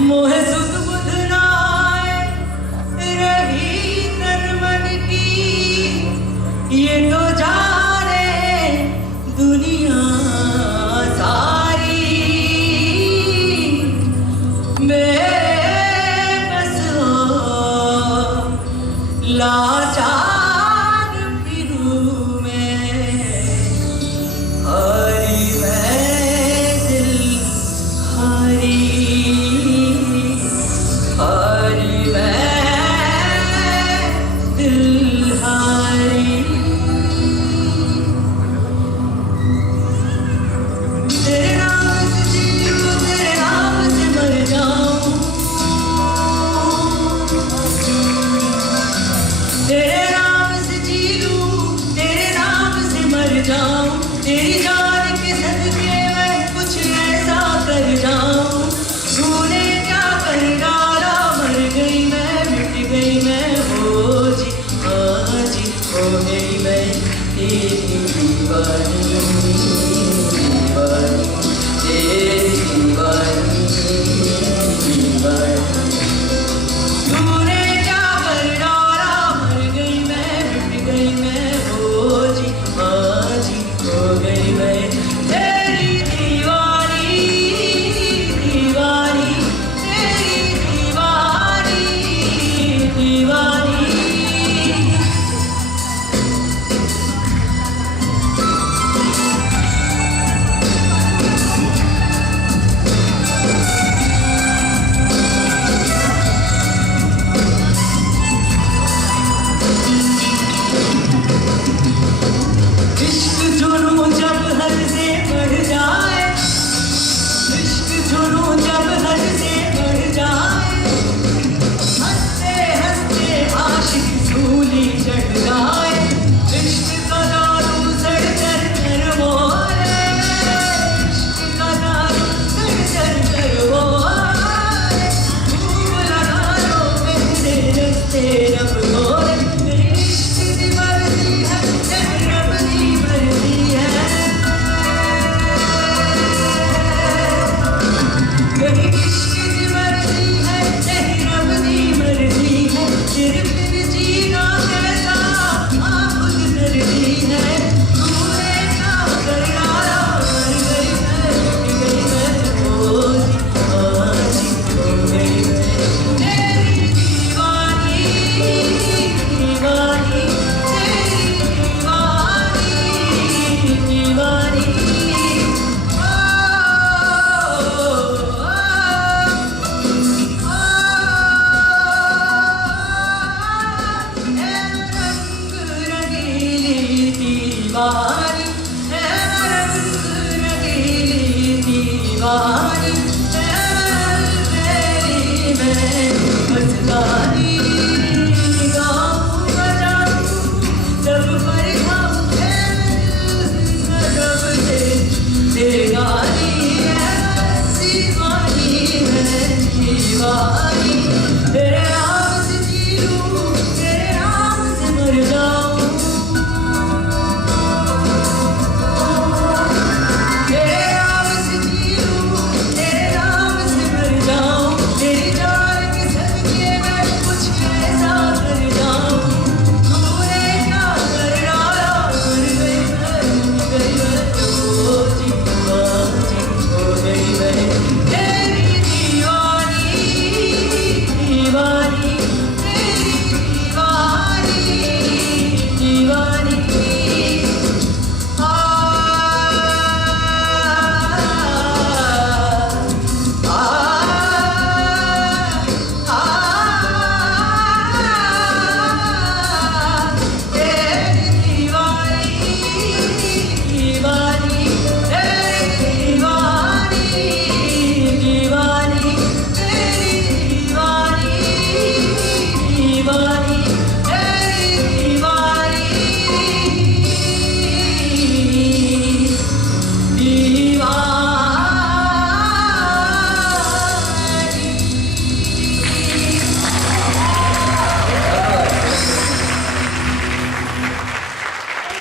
मोहे सुध बुध नाय रही तन मन की, ये तो जाने दुनिया सारी। बेबस हो लाचार फिरूं मैं, हारी मैं दिल हारी, हारी मैं दिल हारी। तेरे नाम से जीऊं, तेरे नाम से मर जाऊं, तेरे नाम से जी लूं, तेरे नाम से मर जाऊं। तेरी जान के सदके मैं कुछ ऐसा कर जाऊं। तूने क्या कर डाला, मर गई मैं, मिट गई मैं, हो जी हाँ जी, हो गई मैं तेरी दीवानी, दीवानी तेरी दीवानी, दीवानी। तूने क्या कर डाला, मर गई मैं, मिट गई मैं, हो जी हाँ जी, हो गई मैं तेरी दीवानी, दीवानी तेरी दीवानी, दीवानी। इश्क जुनून जब हद से बढ़ जाए, इश्क जुनून जब हद से बढ़ जाए, हंसते हंसते आशिक सूली चढ़ जाए। इश्क का दारू सड़ चढ़ कर बोले, इश्क का दारू सड़ चढ़ कर बोले, खूब लगा लो मेरे रस्ते रब बोले। मेरी इश्क की मर्जी है, तेरी रब की मर्जी है, मेरी इश्क की मर्जी है, तेरी रब की मर्जी है। तेरे बिन जीना कैसा आप खुद दर्जी है। तूने क्या कर डाला, मर गई मैं, मिट गई मैं, हो जी हाँ जी, हो गई मैं तेरी दीवानी, दीवानी तेरी दीवानी, दीवानी। रंग रंगीली दीवानी, रंग रंगीली दीवानी, तेरी मैं